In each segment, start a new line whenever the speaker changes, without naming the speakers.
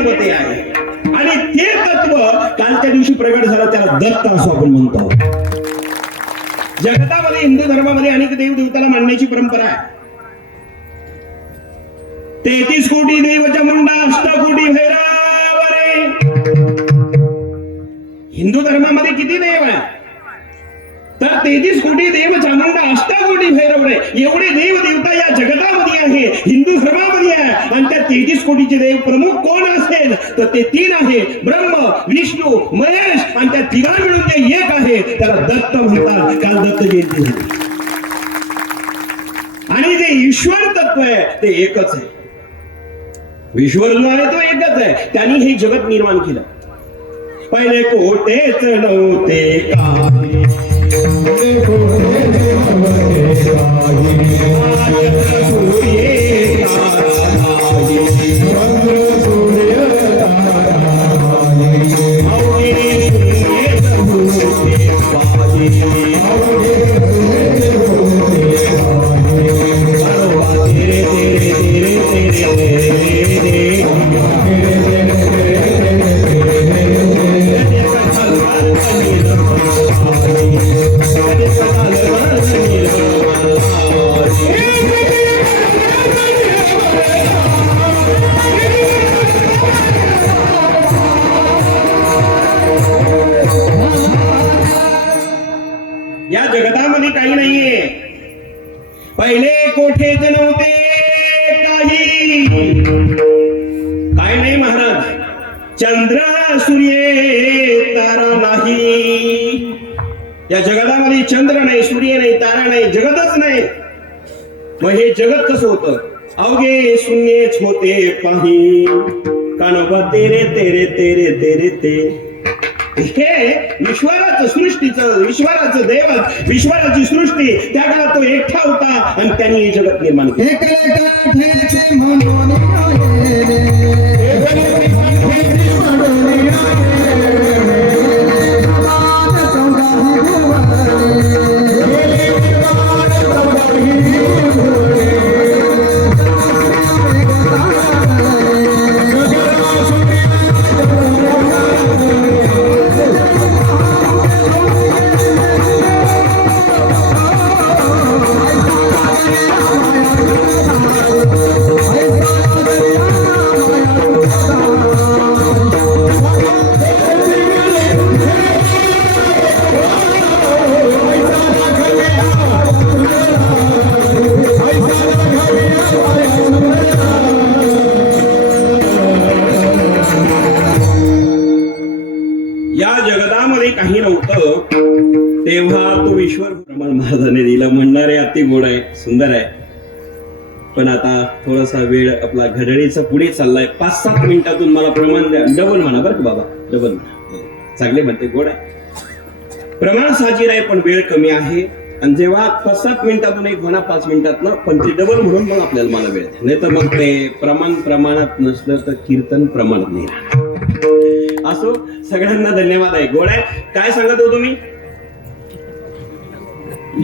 तत्व होते आहे. आणि ते तत्व कालच्या दिवशी प्रगट झालं त्याला दत्त असं आपण म्हणतो. जगतामध्ये हिंदू धर्मामध्ये अनेक देव देवताला मानण्याची परंपरा आहे. तेहतीस कोटी देव अष्ट अष्टकोटी भैरवरे हिंदू धर्मामध्ये किती देव आहे तर तेहतीस कोटी देव चामुंडा अष्टकोटी भैरवडे एवढे देव देवता या जगतामध्ये आहे हिंदू धर्मामध्ये आहे. आणि त्या तेहतीस कोटीचे देव प्रमुख कोण असेल? तर ते तीन आहे ब्रह्म विष्णू महेश आणि त्या तिघां मिळून ते एक आहे. त्याला दत्त म्हणतात. काल दत्त जयंती आणि जे ईश्वर तत्व आहे ते एकच आहे. ईश्वर जो आहे तो एकच आहे. त्यांनी हे जगत निर्माण केलं. पहिले कोटेच नव्हते काही जगतामध्ये चंद्र नाही सूर्य नाही तारा नाही जगतच नाही. मग हे जगत कसं होतं? अवघे शून्यच होते पाही. कानोबा तेरे तेरे तेरे तेरे ते हे ईश्वराचं सृष्टीचं ईश्वराचं देवत ईश्वराची सृष्टी त्या काळात तो एकटा होता आणि त्यांनी हे जगत निर्माण केलं. काही नव्हतं. तेव्हा तो ईश्वर प्रमाण महाराजाने दिला. म्हणणारे अति गोड आहे सुंदर आहे. पण आता थोडासा वेळ आपला घडणीचा पुढे चाललाय. पाच सात मिनिटातून मला प्रमाण द्या. डबल म्हणा बरं का बाबा. डबल म्हणा. हो. चांगले म्हणते गोड आहे. प्रमाण साजीर आहे पण वेळ कमी आहे. आणि जेव्हा पाच सात मिनिटातून एक म्हणा पाच मिनिटातनं पण ते डबल म्हणून मग आपल्याला मला वेळ नाही तर मग ते प्रमाण प्रमाणात नसलं तर कीर्तन प्रमाणात नाही राहणार. असो सगळ्यांना धन्यवाद आहे. गोड आहे काय सांगत हो तुम्ही?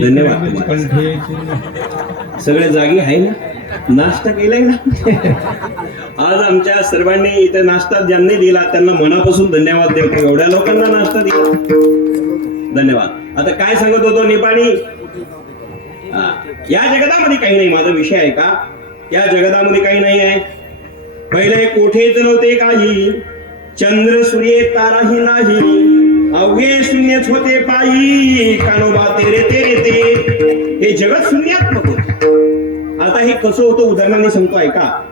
धन्यवाद सगळ्या सगळे जागी आहे ना? नाश्ता केलाय ना? आज आमच्या सर्वांनी इथे नाश्ता ज्यांनी दिला त्यांना मनापासून धन्यवाद देतो एवढ्या लोकांना नाश्ता दिला. धन्यवाद. आता काय सांगत होतो निपाणी? हा. या जगतामध्ये काही नाही. माझा विषय आहे का? या जगतामध्ये काही नाही आहे. पहिले कोठेच नव्हते काही. चंद्र सूर्य ताराही नाही. अवघे शून्यच होते पायी कानोबा तेरे तेरे ते. हे जगत शून्यात्मक होते. आता हे कसं होतं उदाहरणाने सांगतो ऐका.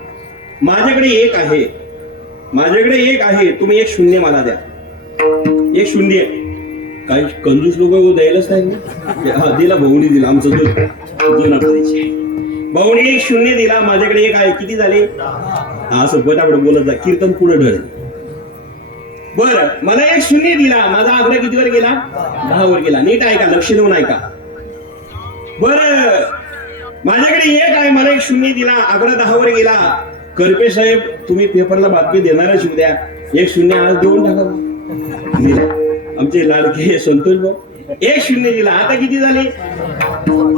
माझ्याकडे एक आहे. माझ्याकडे एक आहे. तुम्ही एक शून्य मला द्या. एक शून्य. काही कंजूस लोक द्यायलाच नाही हा दिला भाऊनी दिला आमचं जुना भाऊनी एक शून्य दिला. माझ्याकडे एक आहे. किती झाले? असं पटापट बोलत जा. कीर्तन पुढे ढळ. बर मला एक शून्य दिला. माझा आग्रह कितीवर गेला? दहावर गेला. नीट ऐका लक्ष देऊन ऐका. बर माझ्याकडे एक आहे मला एक शून्य दिला. आग्रह दहावर गेला. करपे साहेब तुम्ही पेपरला बातमी देणारच उद्या एक शून्य आज देऊन टाका. आमचे लाडके संतोष भाऊ. एक शून्य दिला. आता किती झाले?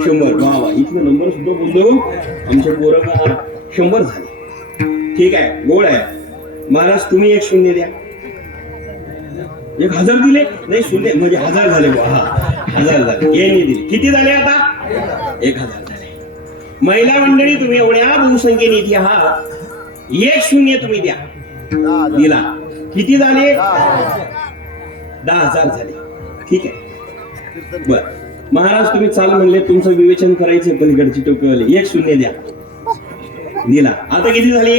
शंभर. वा वा इथले नंबर सुद्धा बोललो. आमचे पोरं शंभर झाले. ठीक आहे गोड आहे. महाराज तुम्ही एक शून्य द्या. एक हजार दिले. नाही शून्य. म्हणजे हजार झाले बुवा. हा. हजार झाले. यांनी दिले. किती झाले आता? एक हजार झाले. महिला मंडळी तुम्ही एवढ्या बहुसंख्येने इथे आहात. एक शून्य तुम्ही द्या. दिला. किती झाले? दहा हजार झाले. ठीक आहे. बर. महाराज तुम्ही चाल म्हणले तुमचं विवेचन करायचे पलीकडची टोपीवाले एक शून्य द्या. दिला. आता किती झाले?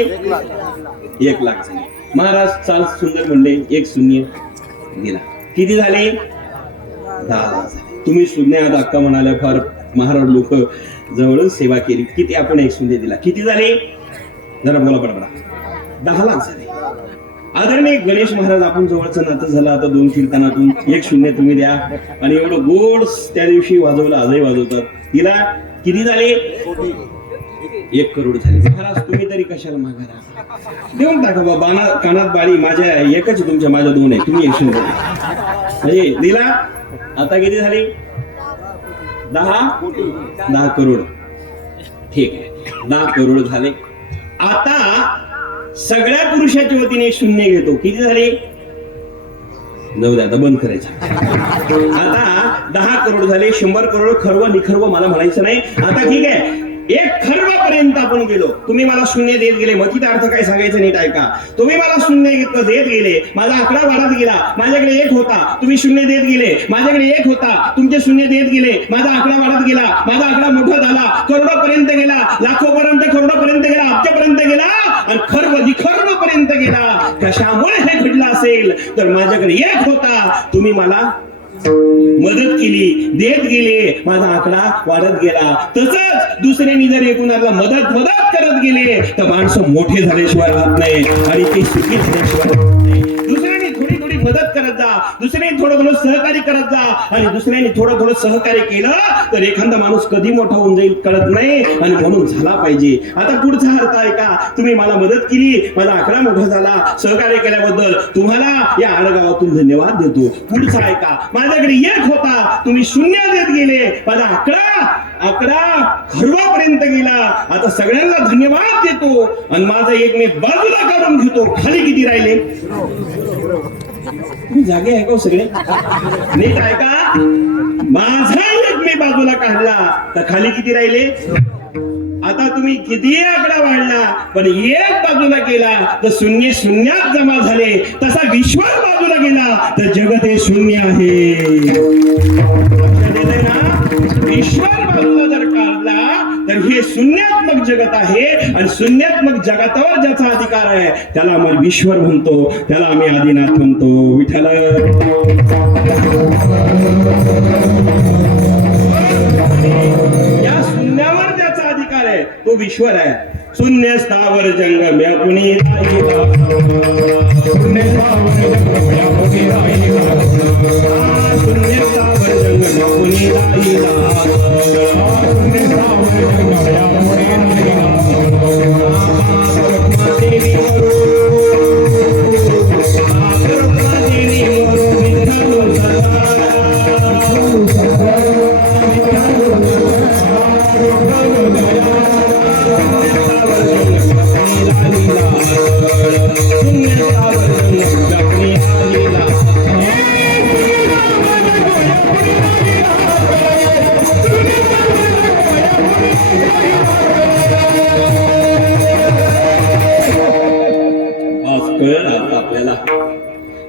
एक लाख. झाले. महाराज चाल सुंदर म्हणले एक शून्य. दिला किती झाले? दहा तुम्ही शून्य आता अक्का म्हणाल्या फार महाराज लोक जवळून सेवा केली. किती आपण एक शून्य दिला. किती झाले? जरा बोला बडबडा. दहा लाख झाले. आदरणीय गणेश महाराज आपण जवळचं नातं झालं. आता दोन कीर्तनातून एक शून्य तुम्ही द्या. आणि एवढं गोड त्या दिवशी वाजवलं आजही वाजवतात. तिला किती झाले? एक करोड झाले. महाराज तुम्ही तरी कशाला मागा देऊन टाका बाबा कानात बाळी माझ्या एकच तुमच्या माझ्या दोन आहे. तुम्ही एकशे म्हणजे दिला आता किती झाली? दहा? दहा करोड. ठीक आहे. दहा करोड झाले. आता सगळ्या पुरुषाच्या वतीने शून्य घेतो. किती झाले? जाऊ दे आता बंद करायचं. आता दहा करोड झाले शंभर करोड खर्व निखर्व मला म्हणायचं नाही. आता ठीक आहे. एक खर्वापर्यंत आपण गेलो. तुम्ही मला शून्य देत गेले. मतीचा अर्थ काय सांगायचं नीट ऐका. तुम्ही मला शून्य देत गेले. माझा आकडा वाढत गेला. माझ्याकडे एक होता. तुम्ही शून्य देत गेले. माझ्याकडे एक होता. तुमचे शून्य देत गेले. माझा आकडा वाढत गेला. माझा आकडा मोठा झाला. करोडोपर्यंत गेला. लाखोपर्यंत करोडोपर्यंत गेला. अब्जपर्यंत गेला. आणि खर्व निखर्व पर्यंत गेला. कशामुळे हे घडलं असेल? तर माझ्याकडे एक होता. तुम्ही मला मदत केली देत गेले माझा आकडा वाढत गेला. तसंच दुसऱ्यांनी जर एकूणाला मदत मदत करत गेले तर माणसं मोठे झाल्याशिवाय राहत नाही आणि ते शिकित झाल्याशिवाय राहत नाही. मदत करत जा. दुसऱ्यांनी थोडं थोडं सहकार्य करत जा. आणि दुसऱ्यांनी थोडं थोडं सहकार्य केलं तर एखादा माणूस कधी मोठा होऊन जाईल कळत नाही. आणि म्हणून झाला पाहिजे. आता पुढचा अर्थ आहे का? तुम्ही मला मदत केली माझा आकडा मोठा झाला. सहकार्य केल्याबद्दल तुम्हाला या आडगावातून धन्यवाद देतो. पुढचा आहे का? माझ्याकडे एक होता. तुम्ही शून्य देत गेले. माझा आकडा आकडा खरवापर्यंत गेला. आता सगळ्यांना धन्यवाद देतो. आणि माझा एक मी बाजूला काढून घेतो. खाली किती राहिले? तुम्ही जागे आहे का हो सगळे? नीट आहे का माझा एक मी बाजूला काढला तर खाली किती राहिले? आता तुम्ही किती आकडा वाढला पण एक बाजूला गेला तर शून्य शून्यात जमा झाले तसा विश्वास बाजूला गेला तर जगत हे शून्य आहे. ईश्वर बाजूला जर हे शून्यात्मक जगत आहे आणि शून्यात्मक जगतावर ज्याचा अधिकार आहे त्याला आम्ही ईश्वर म्हणतो त्याला आम्ही आदिनाथ म्हणतो. विठ्ठल! या शून्यावर त्याचा अधिकार आहे तो विश्वर आहे. शून्य स्थावर जंगम या कुणी शून्य स्थावर जंगम या कुणी शून्य स्थावर जंगम या कुणी शून्य स्थावर जंगम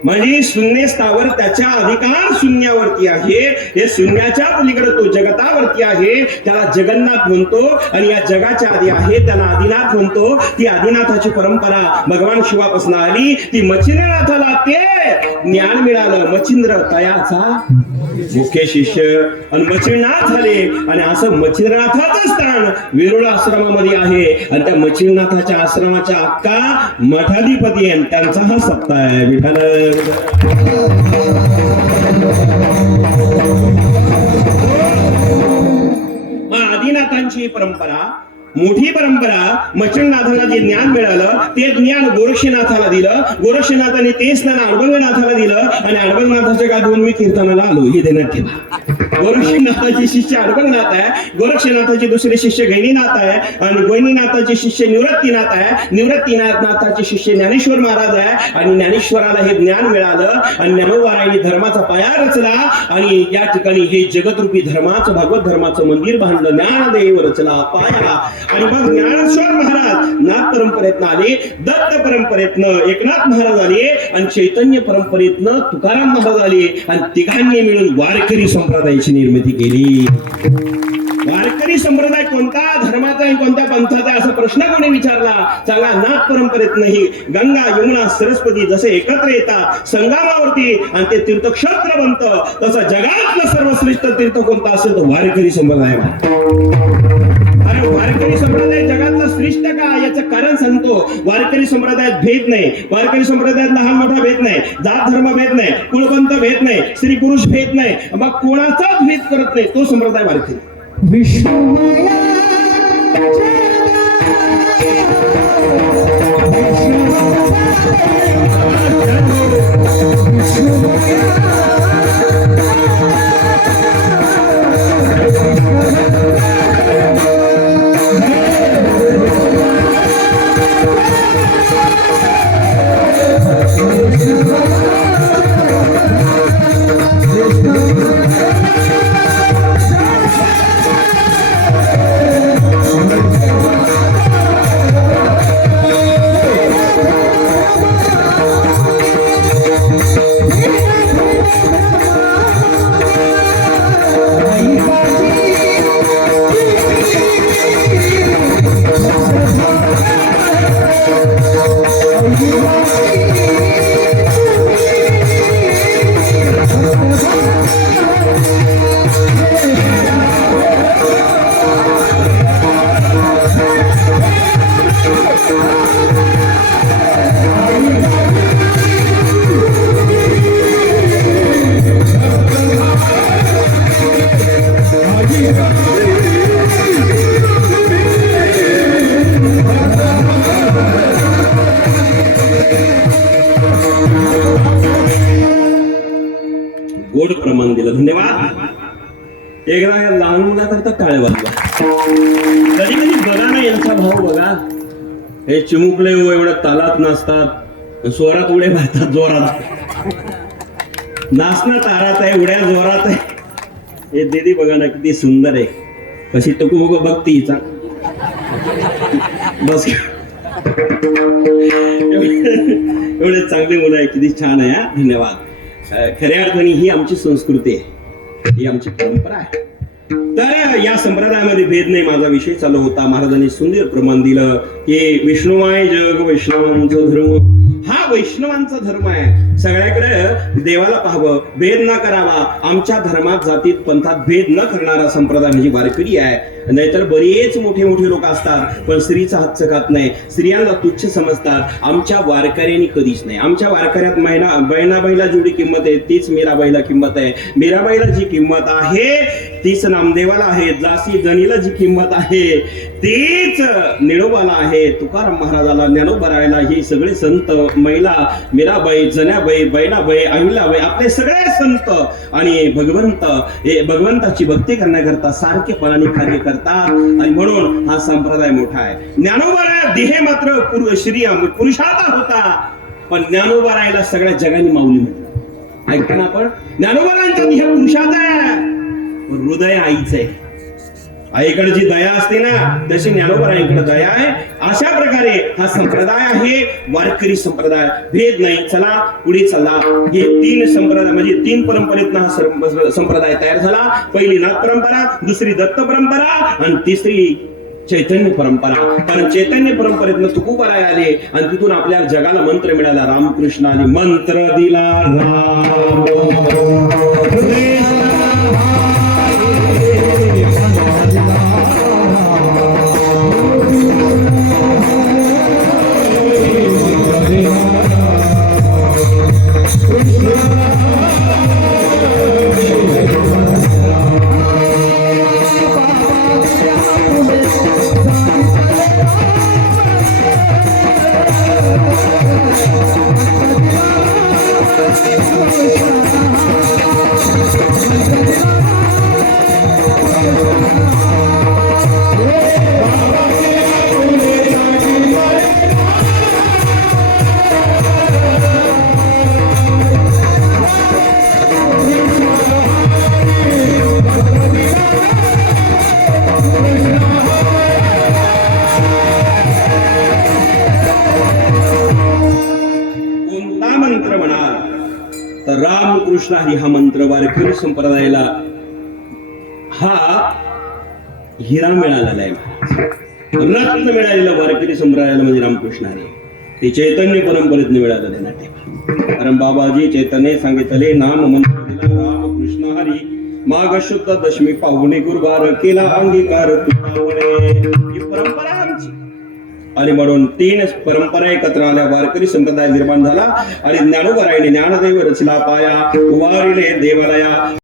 म्हणजे शून्य स्थावर त्याच्या अधिकार शून्यावरती आहे. हे शून्याच्या पलीकडे तो जगतावरती आहे. त्याला जगन्नाथ म्हणतो आणि या जगाच्या आधी आहे त्याला आदिनाथ म्हणतो. ती आदिनाथाची परंपरा भगवान शिवापासून आली. ती मच्छिंद्रनाथाला ते ज्ञान मिळालं. मच्छिंद्र तयाचा मुख्य शिष्य आणि मच्छिंद्रनाथ झाले. आणि असं मच्छिंद्रनाथाचं स्थान वेरुळ आश्रमामध्ये आहे. आणि त्या मच्छिंद्रनाथाच्या आश्रमाच्या अक्का मठाधिपती आहे. त्यांचा हा सप्ताह आहे. विठाल आदिनाथांची परंपरा मोठी परंपरा मच्छिंद्रनाथाला जे ज्ञान मिळालं ते ज्ञान गोरक्षनाथाला दिलं. गोरक्षनाथाने तेच ज्ञान अडबंगनाथाला दिलं आणि अडबंगनाथाच्या गादून मी कीर्तनाला आलो. हे देण्यात ठेवा गोरक्षनाथाचे शिष्य अडबंगनाथ आहे गोरक्षनाथाचे दुसरे शिष्य गैनीनाथ आहे आणि गैनीनाथाचे शिष्य निवृत्तीनाथ आहे. निवृत्तीनाथाचे शिष्य ज्ञानेश्वर महाराज आहे आणि ज्ञानेश्वराला हे ज्ञान मिळालं आणि ज्ञानोबारायांनी धर्माचा पाया रचला आणि या ठिकाणी हे जगतरूपी धर्माचं भगवत धर्माचं मंदिर बांधलं. ज्ञानदेव रचला पाया. आणि मग ज्ञानेश्वर महाराज नाथ परंपरेतनं आले दत्त परंपरेतनं एकनाथ महाराज आले आणि चैतन्य परंपरेतनं तुकाराम महाराज आले आणि तिघांनी मिळून वारकरी संप्रदायाची निर्मिती केली. वारकरी संप्रदाय कोणता धर्माचा आणि कोणत्या पंथाचा असा प्रश्न कोणी विचारला? चांगला नाथ परंपरेत नाही गंगा यमुना सरस्वती जसे एकत्र येतात संगमावरती आणि ते तीर्थक्षेत्र बनतं तसं जगातलं सर्वश्रेष्ठ तीर्थ कोणता असेल तर वारकरी संप्रदाय वारकरी संप्रदाय जगातला श्रेष्ठ का याचं कारण सांगतो. वारकरी संप्रदायात भेद नाही. वारकरी संप्रदायात लहान मोठा भेद नाही. जात धर्म भेद नाही. कुळपंत भेद नाही. स्त्री पुरुष भेद नाही. मग कोणाचाच भेद करत नाही. तो संप्रदाय वारकरी. विष्णू मुलाकरता टाळ्या वाजवा कधी कधी बघा ना यांचा भाव बघा. हे चिमुकले हो एवढ्या तालात नाचतात. स्वरात उडे मारतात जोरात. नाचणं तारात आहे उड्या जोरात आहे. हे दीदी बघा ना किती सुंदर आहे. कशी टकू बघ बघती हिचा. बस. एवढे चांगले मुलं आहे किती छान आहे हा. धन्यवाद. खऱ्या अर्थाने ही आमची संस्कृती आहे. ही आमची परंपरा आहे. तर या संप्रदायामध्ये भेद नाही. माझा विषय चालू होता. महाराजांनी सुंदर प्रमाण दिलं. की विष्णुमाय जग वैष्णवांचा धर्म. हा वैष्णवांचा धर्म आहे. सगळ्याकडे देवाला पाहावं भेद न करावा. आमच्या धर्मात जातीत पंथात भेद न करणारा संप्रदाय म्हणजे वारकरी आहे. नाहीतर बरेच मोठे मोठे लोक असतात पण स्त्रीचा हात चकात नाही. स्त्रियांना तुच्छ समजतात. आमच्या वारकऱ्यांनी कधीच नाही. आमच्या वारकऱ्यात महिना बहिणाबाईला जेवढी किंमत आहे तीच मीराबाईला किंमत आहे. मीराबाईला जी किंमत आहे तीच नामदेवाला आहे. जासी जनीला जी किंमत आहे तीच निळोबाला आहे. तुकाराम महाराजाला ज्ञानोबरायला हे सगळे संत महिला मीराबाई वय बैनाबाई अहिल्याबाई आपले सगळे संत आणि भगवंत हे भगवंताची भक्ती करण्याकरता सारखेपणाने कार्य करतात. आणि म्हणून हा संप्रदाय मोठा आहे. ज्ञानोबराय देह मात्र पूर्व श्री पुरुषाचा होता. पण ज्ञानोबरायला सगळ्या जगाने माऊली म्हटलं. ना आपण ज्ञानोबरांचा देह पुरुषाचा आहे. हृदय आईच आहे. आईकडे जी दया असते ना तशी ज्ञानोबर आईकडे दया आहे. अशा प्रकारे हा संप्रदाय आहे वारकरी संप्रदाय. भेद नाही. चला पुढे चला. हे तीन संप्रदाय म्हणजे तीन परंपरेतनं हा संप्रदाय तयार झाला. पहिली नाथ परंपरा दुसरी दत्त परंपरा आणि तिसरी चैतन्य परंपरा. कारण चैतन्य परंपरेतनं तुकोबाराय आले आणि तिथून आपल्या जगाला मंत्र मिळाला. रामकृष्णाने मंत्र दिला. राम रामकृष्ण हरी हा मंत्र वारकरी संप्रदायाला हा हिरा मिळालेला आहे. रत्न मिळालेला वारकरी संप्रदायाला म्हणजे रामकृष्ण हरी. ते चैतन्य परंपरेत मिळालेलं आहे नाट्य कारण बाबाजी चैतन्य सांगितले नाम मंत्र दिला राम कृष्ण हरी. माघ शुद्ध दशमी पाहुणे गुरुवार केला अंगीकार तुटावणे ही परंपरा आणि म्हणून तीन परंपरा एकत्र आल्या. वारकरी संप्रदाय निर्माण झाला. आणि ज्ञानोबरायने ज्ञानदेव रचला पाया. वारिले देवालया.